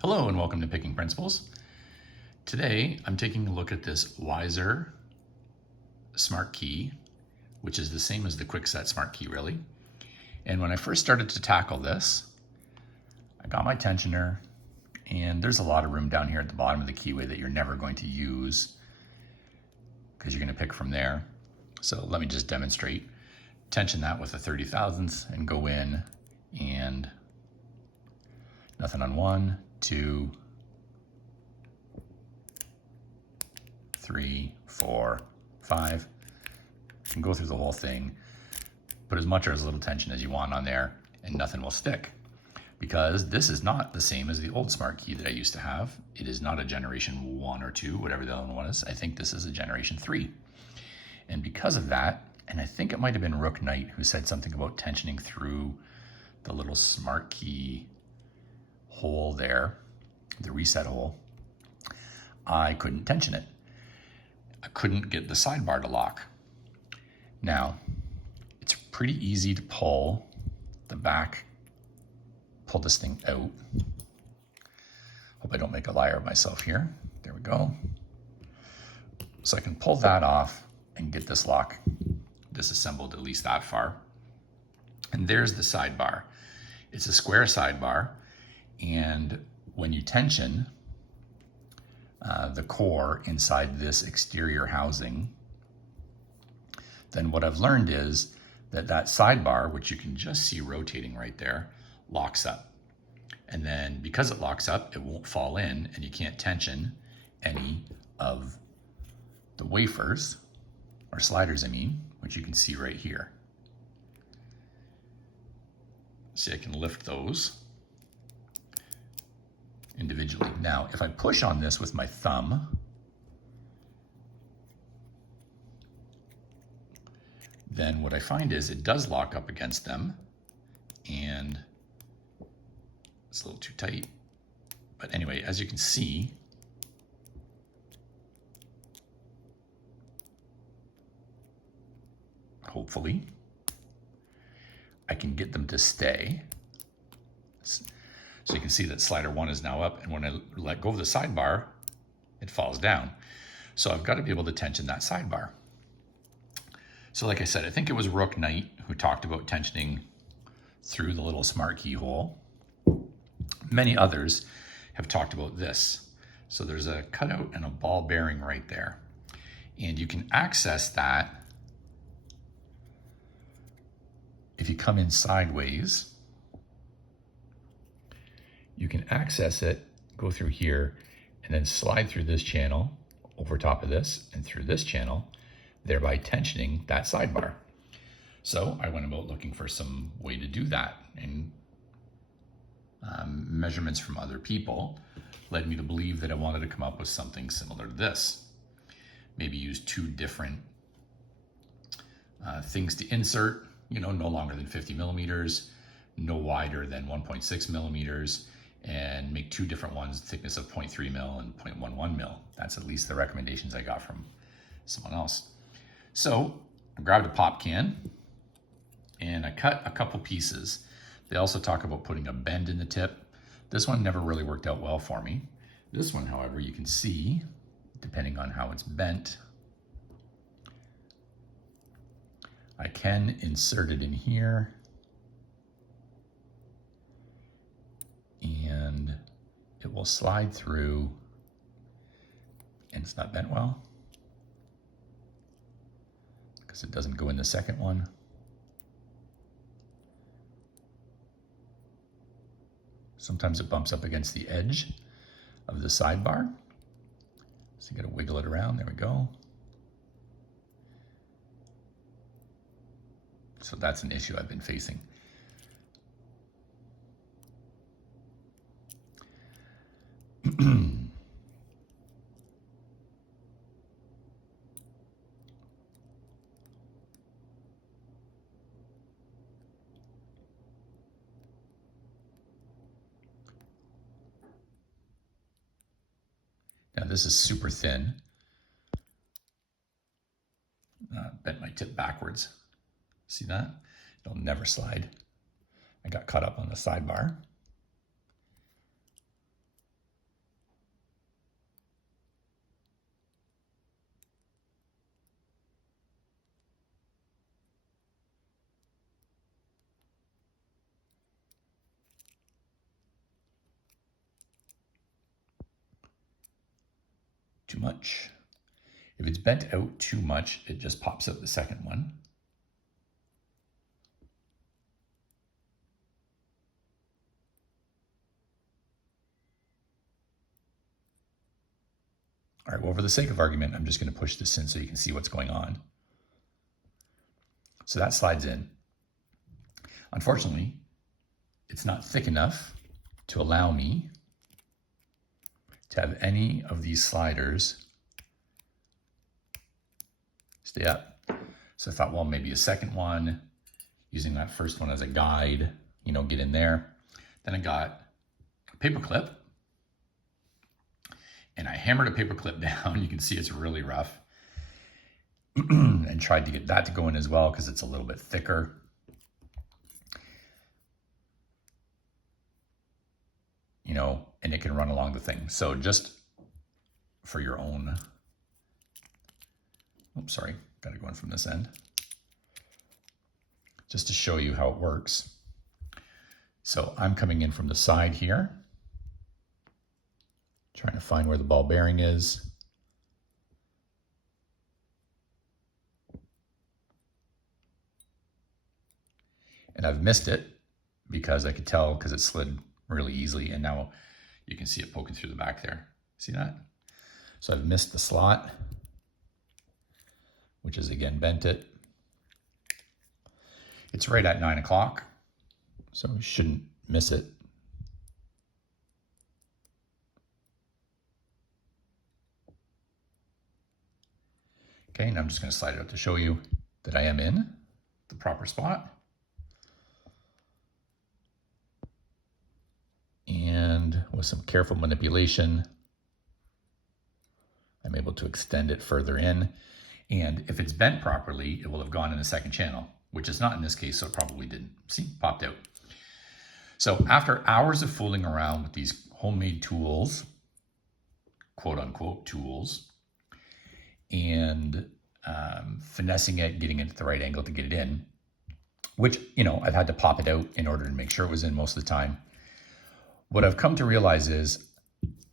Hello and welcome to Picking Principles. Today I'm taking a look at this Weiser Smartkey, which is the same as the Quickset Smartkey really. And when I first started to tackle this, I got my tensioner, and there's a lot of room down here at the bottom of the keyway that you're never going to use because you're going to pick from there. So let me just demonstrate. Tension that with a 30 thousandths and go in, and nothing on 1, 2, 3, 4, 5, and go through the whole thing. Put as much or as little tension as you want on there, and nothing will stick. Because this is not the same as the old Smartkey that I used to have. It is not a generation 1 or 2, whatever the other one is. I think this is a generation 3. And because of that, and I think it might have been Rook Knight who said something about tensioning through the little Smartkey hole there, the reset hole, I couldn't tension it. I couldn't get the sidebar to lock. Now, it's pretty easy to pull the back, pull this thing out. Hope I don't make a liar of myself here. There we go. So I can pull that off and get this lock disassembled at least that far. And there's the sidebar. It's a square sidebar, and when you tension the core inside this exterior housing, then what I've learned is that that sidebar, which you can just see rotating right there, locks up. And then because it locks up, it won't fall in, and you can't tension any of the wafers, or sliders I mean, which you can see right here. See, I can lift those individually. Now, if I push on this with my thumb, then what I find is it does lock up against them, and it's a little too tight. But anyway, as you can see, hopefully, I can get them to stay. So you can see that slider 1 is now up, and when I let go of the sidebar, it falls down. So I've got to be able to tension that sidebar. So like I said, I think it was Rook Knight who talked about tensioning through the little Smartkey hole. Many others have talked about this. So there's a cutout and a ball bearing right there. And you can access that if you come in sideways. You can access it, go through here, and then slide through this channel, over top of this, and through this channel, thereby tensioning that sidebar. So I went about looking for some way to do that, and measurements from other people led me to believe that I wanted to come up with something similar to this. Maybe use 2 different things to insert, no longer than 50 millimeters, no wider than 1.6 millimeters, and make 2 different ones, thickness of 0.3 mil and 0.11 mil. That's at least the recommendations I got from someone else. So I grabbed a pop can and I cut a couple pieces. They also talk about putting a bend in the tip. This one never really worked out well for me. This one, however, you can see, depending on how it's bent, I can insert it in here, and it will slide through, and it's not bent well because it doesn't go in the second one. Sometimes it bumps up against the edge of the sidebar, so you gotta wiggle it around. There we go. So that's an issue I've been facing. Now this is super thin. Bent my tip backwards. See that? It'll never slide. I got caught up on the sidebar. too much. If it's bent out too much, it just pops out the second one. All right, well, for the sake of argument, I'm just going to push this in so you can see what's going on. So that slides in. Unfortunately, it's not thick enough to allow me to have any of these sliders stay up. So I thought, well, maybe a second one, using that first one as a guide, you know, get in there. Then I got a paper clip, and I hammered a paper clip down. You can see it's really rough. And tried to get that to go in as well because it's a little bit thicker. You know, and it can run along the thing. So just for your own, oops, sorry, got to go in from this end. Just to show you how it works. So I'm coming in from the side here, trying to find where the ball bearing is. And I've missed it because I could tell because it slid really easily, and now you can see it poking through the back there. See that? So I've missed the slot, which is again bent it. It's right at 9 o'clock, so we shouldn't miss it. Okay, and I'm just going to slide it out to show you that I am in the proper spot. And with some careful manipulation, I'm able to extend it further in. And if it's bent properly, it will have gone in the second channel, which is not in this case, so it probably didn't. See, popped out. So after hours of fooling around with these homemade tools, quote unquote tools, and finessing it, getting it at the right angle to get it in, which, you know, I've had to pop it out in order to make sure it was in most of the time. What I've come to realize is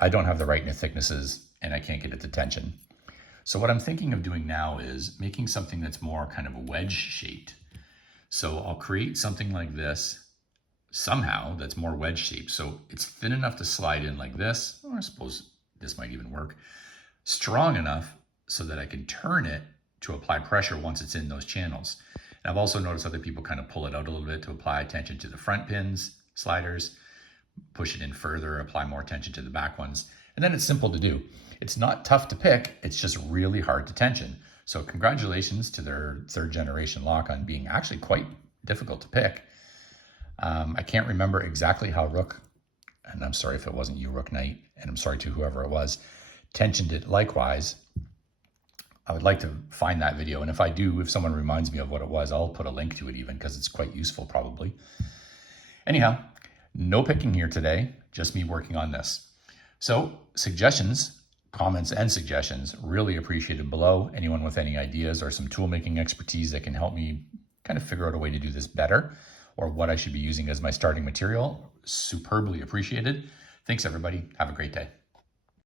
I don't have the right thicknesses and I can't get it to tension. So what I'm thinking of doing now is making something that's more kind of a wedge shaped. So I'll create something like this somehow that's more wedge shaped. So it's thin enough to slide in like this, or I suppose this might even work, strong enough so that I can turn it to apply pressure once it's in those channels. And I've also noticed other people kind of pull it out a little bit to apply tension to the front pins, sliders, push it in further, apply more tension to the back ones. And then it's simple to do. It's not tough to pick, it's just really hard to tension. So congratulations to their third generation lock on being actually quite difficult to pick. I can't remember exactly how Rook, and I'm sorry if it wasn't you, Rook Knight, and I'm sorry to whoever it was, tensioned it likewise. I would like to find that video, and if I do, if someone reminds me of what it was, I'll put a link to it even, because it's quite useful probably. Anyhow, no picking here today, just me working on this. So suggestions, comments and suggestions, really appreciated below. Anyone with any ideas or some tool making expertise that can help me kind of figure out a way to do this better, or what I should be using as my starting material, superbly appreciated. Thanks everybody, have a great day.